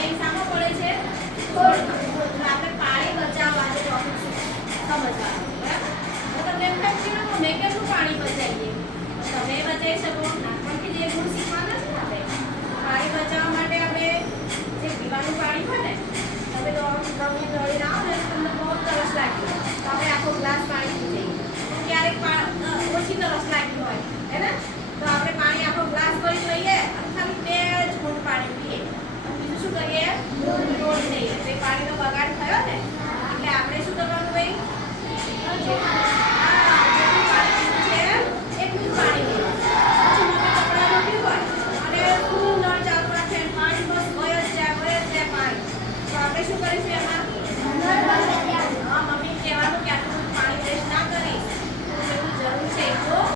પ્રેમ સામો પડે છે. આપણે પાણી બચાવવા સમજવાનું, બરાબર? તમને એમ થાય છે કે મેં પાણી બચાવીએ? તમે બચાવી શકો. નાનપણથી જે ગુણ શીખવાના છે પાણી બચાવવા માટે આપણે જે પીવાનું પાણી હોય ને, તમે ગમે દોડીને આવો ને તમને બહુ તરસ લાગી તો આપણે આખો ગ્લાસ પાણી પી જઈએ ક્યારેક ઓછી તરસ લાગતી હોય, હે ને? તો આપણે પાણી આખો 谢谢。